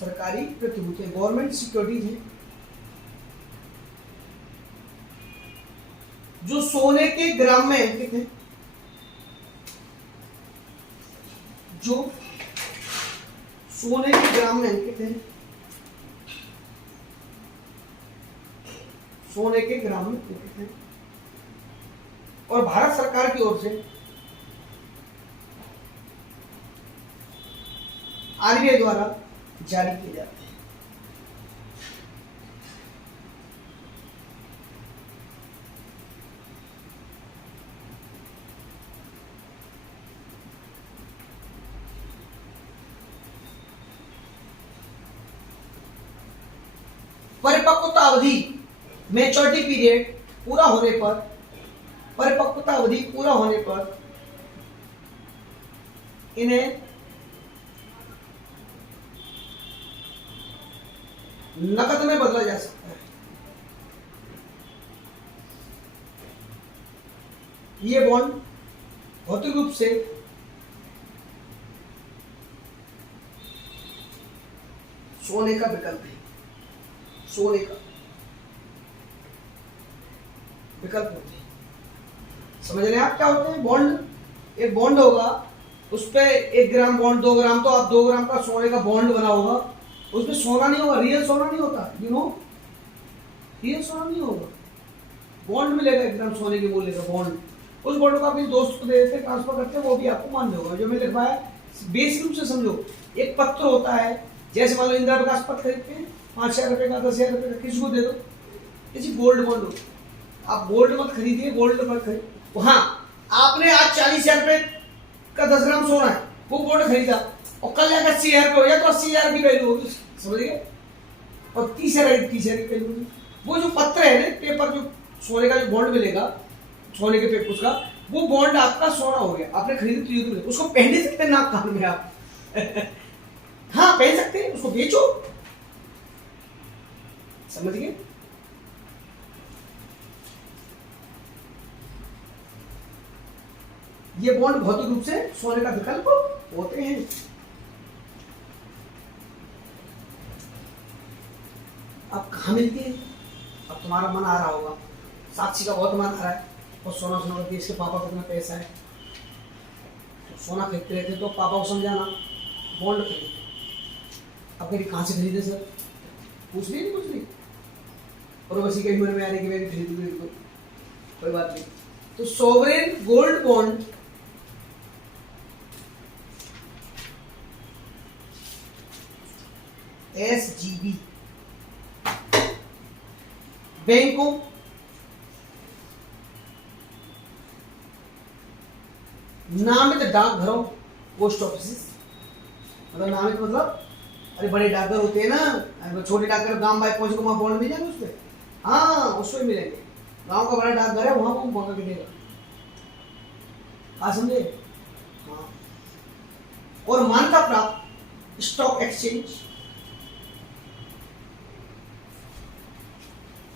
सरकारी प्रतिभूतियां गवर्नमेंट सिक्योरिटीज है जो सोने के ग्राम में अंकित है, जो सोने के ग्राम में अंकित है, सोने के ग्राम में अंकित है और भारत सरकार की ओर से आरबीआई द्वारा जारी किए जाते हैं। परिपक्वता अवधि, मैच्योरिटी पीरियड पूरा होने पर, परिपक्वता अवधि पूरा होने पर इन्हें नकद में बदला जा सकता है। ये बॉन्ड भौतिक रूप से सोने का विकल्प है, सोने का विकल्प होते हैं। समझ रहे हैं आप क्या होते हैं बॉन्ड? एक बॉन्ड होगा, उस पे 1 ग्राम बॉन्ड, 2 ग्राम, तो आप 2 ग्राम का सोने का बॉन्ड बना होगा, उसमें सोना नहीं होगा, रियल सोना नहीं होता, यू नो, रियल सोना नहीं होगा, बॉन्ड मिलेगा 1 ग्राम सोने के मूल्य का बॉन्ड। उस बॉन्ड को अपने दोस्त को दे देते, ट्रांसफर करते हैं, वो भी आपको मान्य होगा। जो मैंने लिखवाया बेसिक रूप से समझो। एक पत्र होता है, जैसे मान लो इंदिरा प्रकाश पत्र खरीदते हैं 5,000 रुपए का, 10,000 रुपए का, किसी को दे दो, किसी गोल्ड बॉन्ड हो। आप गोल्ड मत खरीदिए, गोल्ड मत खरीद, हाँ आपने आज 40,000 रुपए का 10 ग्राम सोना है, वो गोल्ड खरीदा और कल जाकर 80,000 रुपए हो जाए तो 80,000 की वैल्यू होगी, समझ गए? और 30,000 की वैल्यू होगी। वो जो पत्र है ना, पेपर, जो सोने का जो बॉन्ड मिलेगा, सोने के पेपर का, वो बॉन्ड आपका सोना हो गया, आपने खरीदा, तो उसको पहन सकते हैं नाक कान में आप हाँ पहन सकते हैं, उसको बेचो, समझ गए? ये बॉन्ड भौतिक रूप से सोने का विकल्प होते हैं। अब कहाँ मिलती है? अब तुम्हारा मन आ रहा होगा, साक्षी का बहुत मन आ रहा है और सोना सोना करती है, इसके पापा को इतना पैसा है, तो सोना खरीदते रहते, तो पापा को समझाना बॉन्ड खरीदते। अब कहीं कहाँ से खरीदे सर? पूछ नहीं कुछ नहीं, और बस कहीं मन में आ रही कि मैं खरीदूंगी, कोई बात नहीं। तो सोवरेन गोल्ड बॉन्ड SGB बैंकों, नामित डाकघरों, पोस्ट ऑफिस, मतलब नामित मतलब अरे बड़े डाकघर होते हैं ना, छोटे डाकघर गांव बाई पहुंचे को वहां बॉन्ड मिल जाएंगे उसपे, हाँ उसमें मिलेंगे। गांव का बड़ा डाकघर है, वहां को मंगा के देगा, हाँ समझे? हाँ। और मान्यता प्राप्त स्टॉक एक्सचेंज,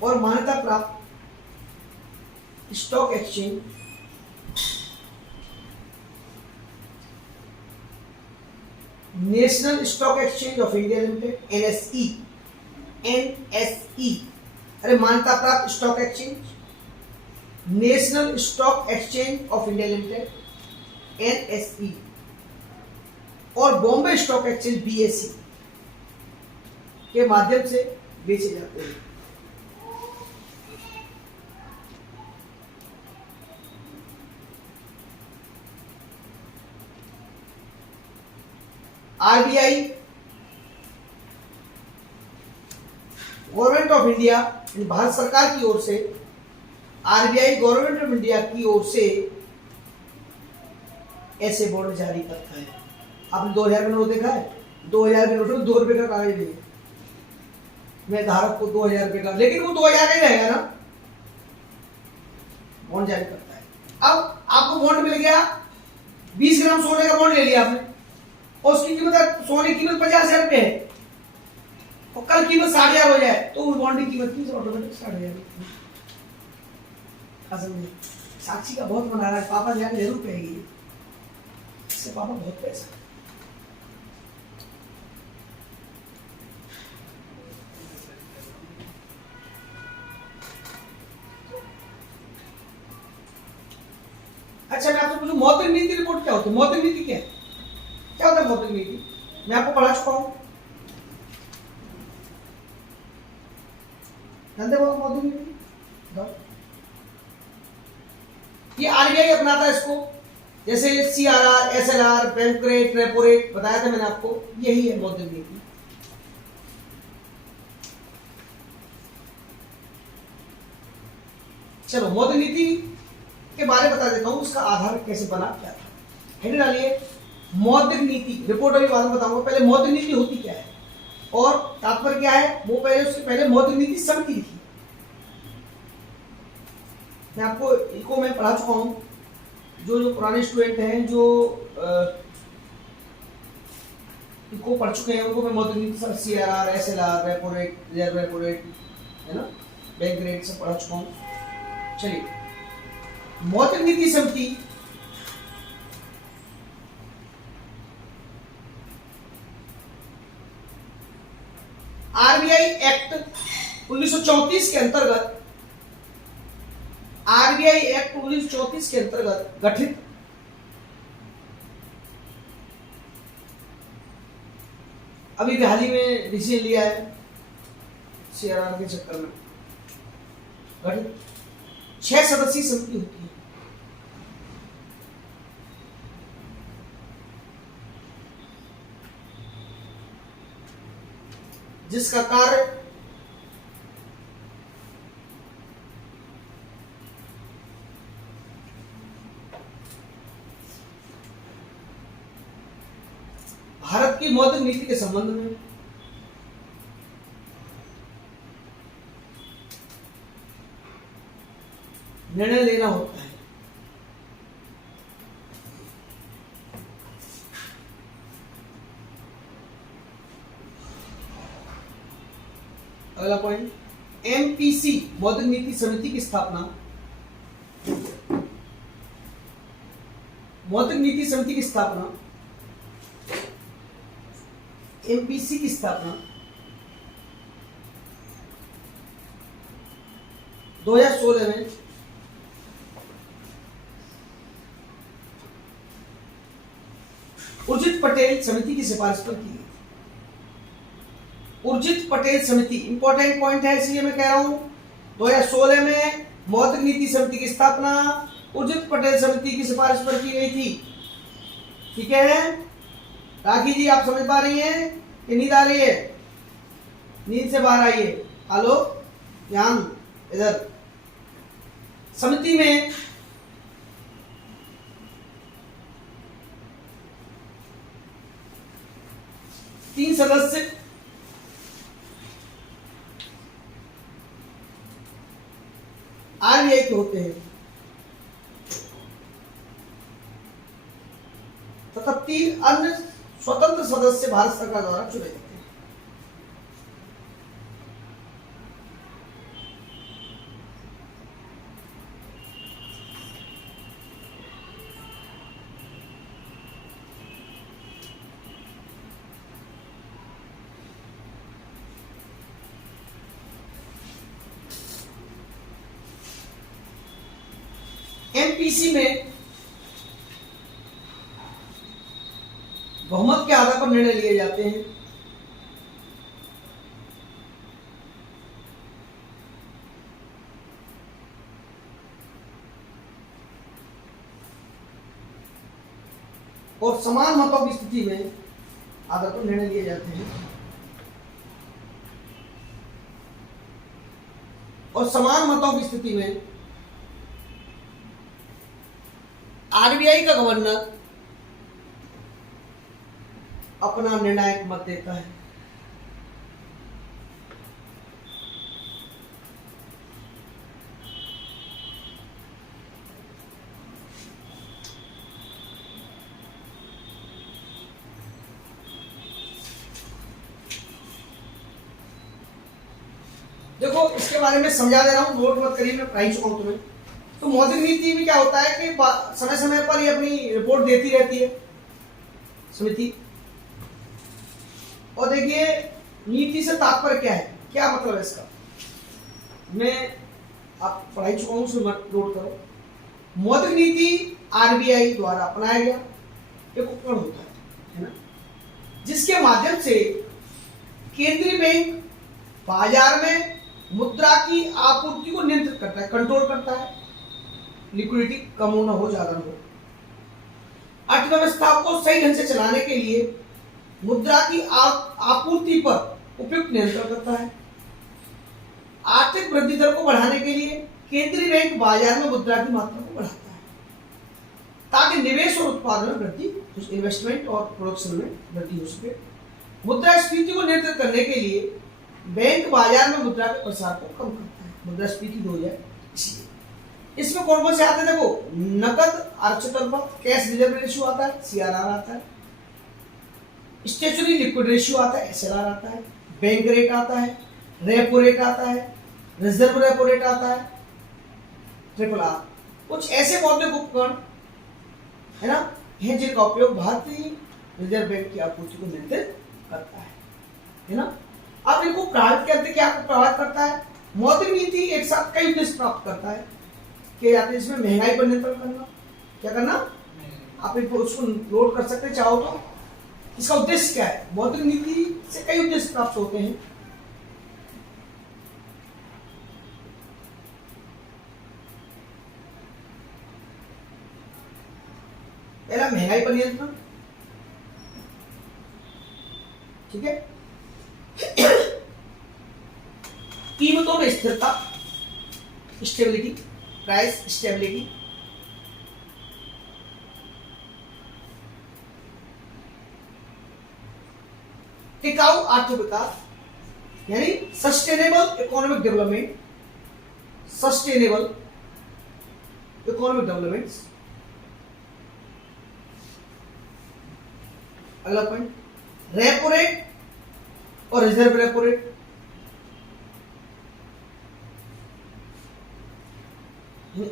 और मान्यता प्राप्त stock exchange, national stock exchange of India limited, NSE, अरे मान्यता प्राप्त stock exchange, national stock exchange of India limited NSE, और बॉम्बे स्टॉक एक्सचेंज BSE के माध्यम से बेचे जाते हैं। RBI, government of India, Bharat सरकार की ओर से, RBI गवर्नमेंट ऑफ इंडिया की ओर से ऐसे बॉन्ड जारी करता है। आपने 2000 का नोट देखा है? 2000 के नोट में 2 रुपए का कागज नहीं है, मैं धारक को 2000 रुपए का, लेकिन वो 2000 का ही रहेगा ना, बॉन्ड जारी करता है। अब आपको बॉन्ड मिल गया, 20 ग्राम सोने का बॉन्ड ले लिया आपने, और उसकी कीमत, सोने की कीमत 50,000 रुपए है, और कल कीमत 60,000 हो जाए तो उस बॉन्ड की कीमत की ऑटोमेटिक 60,000। साक्षी का बहुत मन आ रहा है, पापा जाने जरूर कहेगी, इससे पापा बहुत पैसा। अच्छा मैं आपसे पूछूं, मौद्रिक नीति रिपोर्ट क्या होती है? मौद्रिक नीति क्या है? क्या होता है मौद्रिक नीति? मैं आपको पढ़ा चुका हूं, जानते हो मौद्रिक नीति? ये RBI अपनाता है इसको, जैसे CRR, SLR, bank rate, repo rate बताया था मैंने आपको, यही है मौद्रिक नीति। चलो मौद्रिक नीति के बारे में बता देता हूं, उसका आधार कैसे बना, क्या था। हेड डालिए मौद्रिक नीति, रिपोर्ट वाली बात बताऊंगा, पहले मौद्रिक नीति होती क्या है और तात्पर्य क्या है, वो पहले, उसके पहले मौद्रिक नीति समिति लिखी। मैं आपको इनको मैं पढ़ा चुका हूं, जो पुराने स्टूडेंट हैं जो को पढ़ चुके हैं उनको मैं मौद्रिक नीति CRR, SLR, repo rate, reserve repo rate, है ना, बैंक रेट सब पढ़ा चुका हूँ। चलिए, मौद्रिक नीति समिति RBI एक्ट 1934 के अंतर्गत, RBI एक्ट 1934 के अंतर्गत गठित अभी हाल ही में डिसीजन लिया है CRR के चक्कर में, गठित 6 सदस्यीय समिति होती है। जिसका कार्य भारत की मौद्रिक नीति के संबंध में निर्णय लेना होता है। अगला पॉइंट, MPC मौद्रिक नीति समिति की स्थापना, मौद्रिक नीति समिति की स्थापना, MPC की स्थापना 2016 में उर्जित पटेल समिति की सिफारिश पर की गई। उर्जित पटेल समिति इंपॉर्टेंट पॉइंट है, इसलिए मैं कह रहा हूं 2016 में मौद्रिक नीति समिति की स्थापना उर्जित पटेल समिति की सिफारिश पर की गई थी। ठीक है राखी जी, आप समझ पा रही हैं कि नींद आ रही है? नींद से बाहर आइए, हेलो, ध्यान इधर। समिति में तीन सदस्य RBI के होते हैं तथा 3 अन्य स्वतंत्र सदस्य भारत सरकार द्वारा चुने जाते हैं। MPC में बहुमत के आधार पर निर्णय लिए जाते हैं। और समान मतों की स्थिति में आधार पर निर्णय लिए जाते हैं। और समान मतों की स्थिति में RBI का गवर्नर अपना निर्णायक मत देता है। देखो इसके बारे में समझा दे रहा हूं, नोट मत करिए, मैं पढ़ा चुका हूं तुम्हें। तो मौद्रिक नीति में क्या होता है कि समय समय पर ये अपनी रिपोर्ट देती रहती है समिति। और देखिए नीति से तात्पर्य क्या है, क्या मतलब है इसका, मैं आप पढ़ाई चुका हूं, उसे मत नोट करो। मौद्रिक नीति RBI द्वारा अपनाया गया एक उपकरण होता है ना, जिसके माध्यम से केंद्रीय बैंक बाजार में मुद्रा की आपूर्ति को नियंत्रित करता है, कंट्रोल करता है, लिक्विडिटी कम होना हो ज्यादा हो। अर्थव्यवस्था को सही ढंग से चलाने के लिए मुद्रा की आपूर्ति पर उपयुक्त नियंत्रण करता है। आर्थिक वृद्धि दर को बढ़ाने के लिए केंद्रीय बैंक बाजार में मुद्रा की मात्रा को बढ़ाता है ताकि निवेश और उत्पादन में वृद्धि, इन्वेस्टमेंट और प्रोडक्शन में वृद्धि हो सके। मुद्रास्फीति को नियंत्रित करने के लिए बैंक बाजार में मुद्रा के प्रसार को कम करता है, मुद्रास्फीति हो जाए इसलिए। इसमें कौन कौन से आते हैं? देखो, नकद आरक्षित अनुपात, कैश रिजर्व रेशियो आता है, CRR आता है। स्टेशनरी लिक्विड रेशियो आता है, एसएलआर आता है, बैंक रेट आता है, रेपो रेट आता है, रिजर्व रेपो रेट आता है, ट्रिपल आर। कुछ ऐसे मौद्रिक उपकरण है ना है जिनका उपयोग भारतीय रिजर्व बैंक की आपूर्ति को नियंत्रित करता है ना। अब इनको प्रभावित करते क्या प्रभावित करता है? मौद्रिक नीति एक साथ कई उद्देश्य प्राप्त करता है कि या तो इसमें महंगाई पर नियंत्रण करना, क्या करना, आप इनको उसको लोड कर सकते चाहो तो। इसका उद्देश्य क्या है? मौद्रिक नीति से कई उद्देश्य प्राप्त होते हैं। पहला महंगाई पर नियंत्रण, ठीक है, कीमतों में स्थिरता, स्टेबिलिटी, प्राइस स्टेबिलिटी, टिकाऊ आर्थिक विकास यानी sustainable economic development, sustainable economic development. अगला पॉइंट, रेपो रेट और रिजर्व रेपो रेट,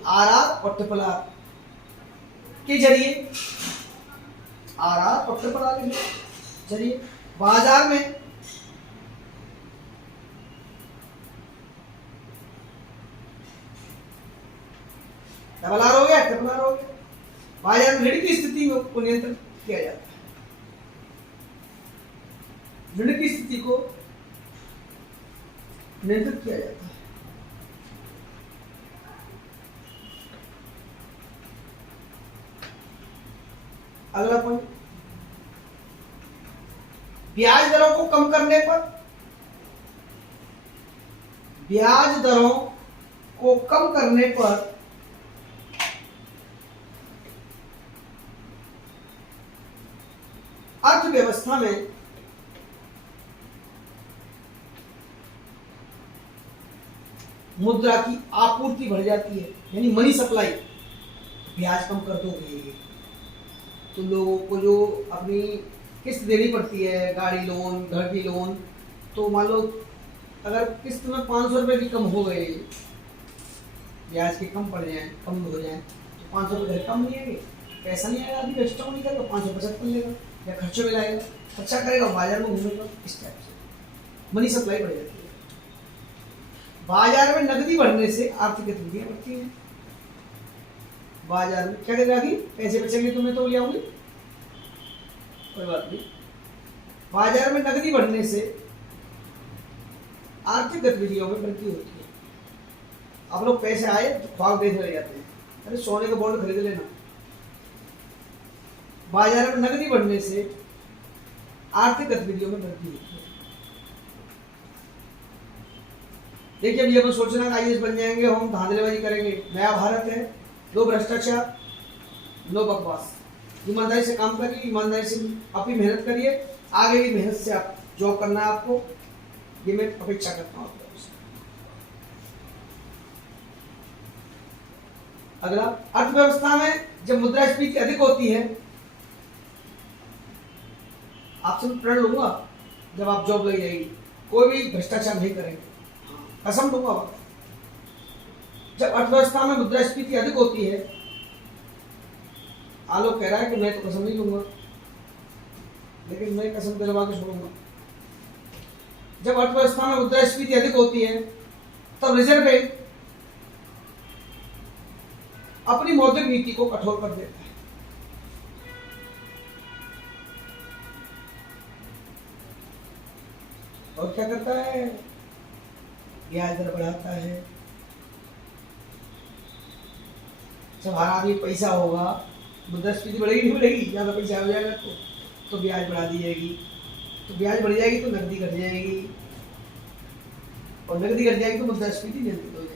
आरआर और ट्रिपल आर के जरिए, आरआर और ट्रिपल आर के जरिए बाजार में डबल आर हो गया, ट्रिपल आर हो गया, बाजार में ऋण की स्थिति को नियंत्रित किया जाता है, ऋण की स्थिति को नियंत्रित किया जाता है। अगला पॉइंट, ब्याज दरों को कम करने पर, ब्याज दरों को कम करने पर अर्थव्यवस्था में मुद्रा की आपूर्ति बढ़ जाती है, यानी मनी सप्लाई। ब्याज कम कर दोगे तो लोगों को जो अपनी किस्त देनी पड़ती है, गाड़ी लोन, घर की लोन, तो मान लो अगर किस्त में 500 रुपये भी कम हो गए, ब्याज के कम पड़ जाए, कम हो जाए, तो 500 रुपये कम नहीं आएंगे, पैसा नहीं आएगा, आदमी एक्स्ट्रा नहीं करेगा, 575 लेगा या खर्चों में लाएगा, खर्चा करेगा, बाजार में घूमेगा, इस टाइप से मनी सप्लाई बढ़ जाती है। बाजार में नकदी बढ़ने से आर्थिक गतिविधियां बढ़ती हैं। बाजार में क्या करेगी? पैसे बचेंगे तो मैं तो ले आऊंगी, कोई बात नहीं। बाजार में नकदी बढ़ने से आर्थिक गतिविधियों में वृद्धि होती है। आप लोग पैसे आए तो ख्वाब देखने लग जाते हैं, अरे सोने का बॉन्ड खरीद लेना। बाजार में नकदी बढ़ने से आर्थिक गतिविधियों में वृद्धि होती है। देखिए अभी अपन सोचना कि आईएएस बन जाएंगे, हम धांधलेबाजी करेंगे, नया भारत है, नो भ्रष्टाचार, नो बकवास, ईमानदारी से काम करिए, ईमानदारी से अपनी मेहनत करिए, आगे भी मेहनत से आप जॉब करना है आपको, ये मैं अपेक्षा करता हूँ आपको। अगला, अर्थव्यवस्था में जब मुद्रास्फीति अधिक होती है, आपसे मैं प्रण लूंगा जब आप जॉब लग जाएगी, कोई भी भ्रष्टाचार नहीं करेंगे, कसम लूंगा। जब अर्थव्यवस्था में मुद्रास्फीति अधिक होती है, आलोक कह रहा है कि मैं तो कसम नहीं लूंगा, लेकिन मैं कसम दिलवा के छोड़ूंगा। जब अर्थव्यवस्था में मुद्रास्फीति अधिक होती है तब रिजर्व बैंक अपनी मौद्रिक नीति को कठोर कर देता है। और क्या करता है? ब्याज दर बढ़ाता है। जब हर आदमी पैसा होगा, मुद्रास्फीति बढ़ेगी नहीं बढ़ेगी, ज्यादा पैसा हो जाएगा तो ब्याज बढ़ा दी जाएगी, तो ब्याज बढ़ जाएगी तो नकदी घट जाएगी, और नकदी घट जाएगी तो मुद्रास्फीति नियंत्रित हो जाएगी।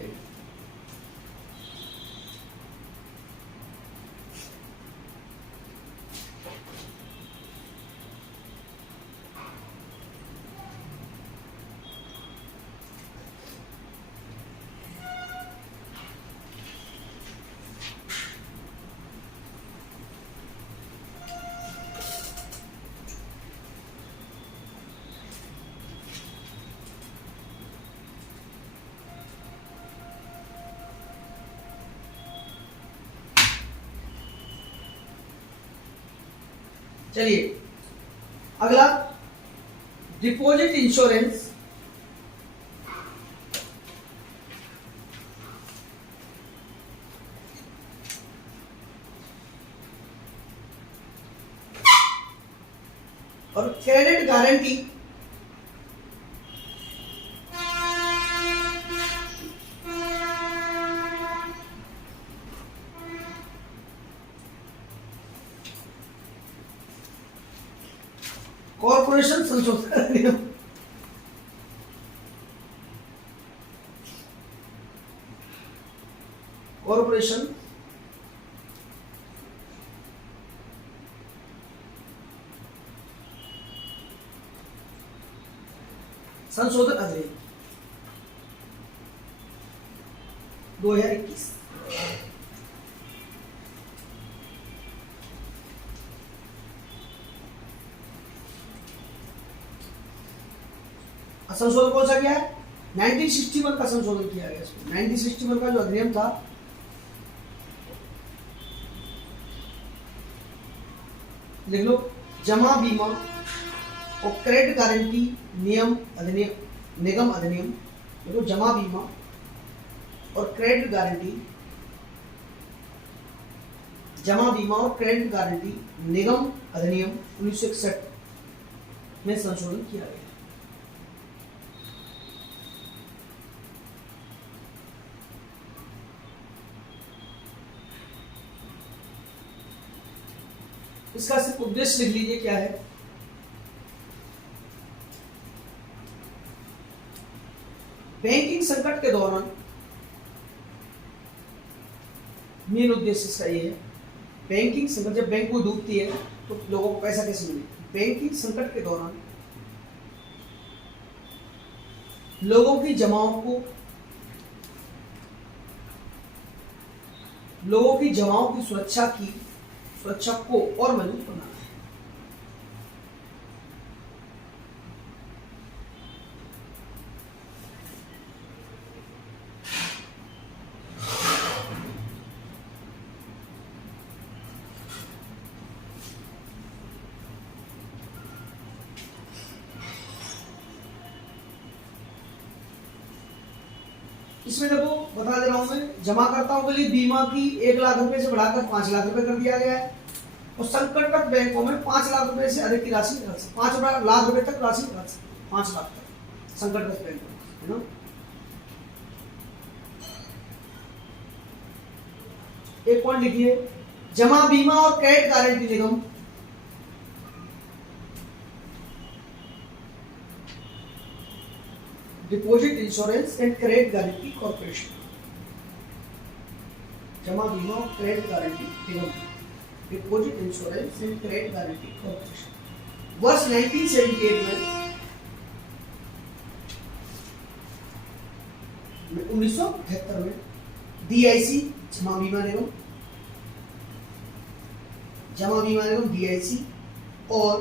चलिए अगला, डिपॉजिट इंश्योरेंस। और क्रेडिट गारंटी। कॉर्पोरेशन संशोधन अधिनियम। कॉर्पोरेशन संशोधन अधिनियम 2021। संशोधन कौन सा किया है? 1961 का संशोधन किया गया इसमें। 1961 का जो अधिनियम था, लिख लो, जमा बीमा और क्रेडिट गारंटी नियम अधिनियम, निगम अधिनियम। देखो, जमा बीमा और क्रेडिट गारंटी, जमा बीमा और क्रेडिट गारंटी निगम अधिनियम 1961 में संशोधन किया गया। इसका सिर्फ उद्देश्य लिख लीजिए क्या है। बैंकिंग संकट के दौरान, मेन उद्देश्य इसका ये है, बैंकिंग संकट, जब बैंक को डूबती है तो लोगों को पैसा कैसे मिले। बैंकिंग संकट के दौरान लोगों की जमाओं की सुरक्षा को और मजबूत बनाना है। इसमें देखो बता दे रहा हूं मैं, जमाकर्ताओं के लिए बीमा की 1 लाख रुपए से बढ़ाकर 5 लाख रुपए कर दिया गया है। और संकटग्रस्त बैंकों में 5 लाख रुपए से अधिक की राशि रख सकते, 5 लाख रुपए तक राशि रख सकते, 5 लाख तक संकटग्रस्त बैंकों में, है ना। एक पॉइंट लिखिए, जमा बीमा और credit guarantee Nigam deposit insurance and credit guarantee corporation, जमा बीमा और credit guarantee Nigam deposit insurance and credit guarantee corporation वर्ष 1978 में 1978 में DIC जमा बीमा निगम DIC और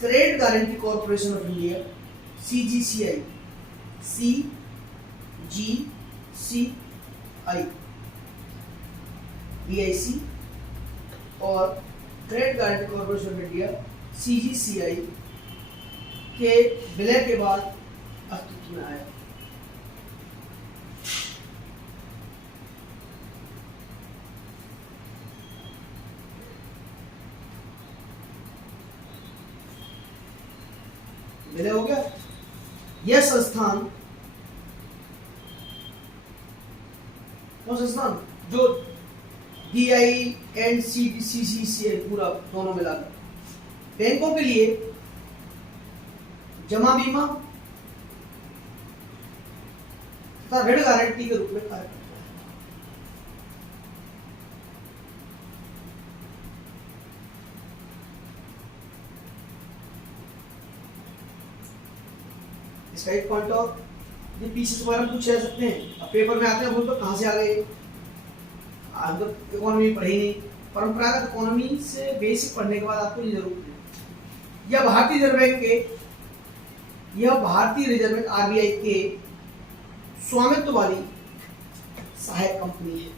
credit guarantee corporation of India CGCI DIC और credit guarantee corporation of India CGCI के विलय के बाद अस्तित्व में आया। विलय हो गया। यह संस्थान, कौन संस्थान, जो DI एंड CGCI पूरा दोनों मिलाकर बैंकों के लिए जमा बीमा तथा ऋण गारंटी के रूप में कार्य करता है। इसका एक पॉइंट और, ये पीछे से बारे में पूछ सकते हैं, अब पेपर में आते हैं बोलते कहां से आ गए, आप तो इकोनॉमी पढ़ी नहीं। परंपरागत इकोनॉमी से बेसिक पढ़ने के बाद आपको ये जरूर है, यह भारतीय रिजर्व बैंक RBI के स्वामित्व वाली सहायक कंपनी है।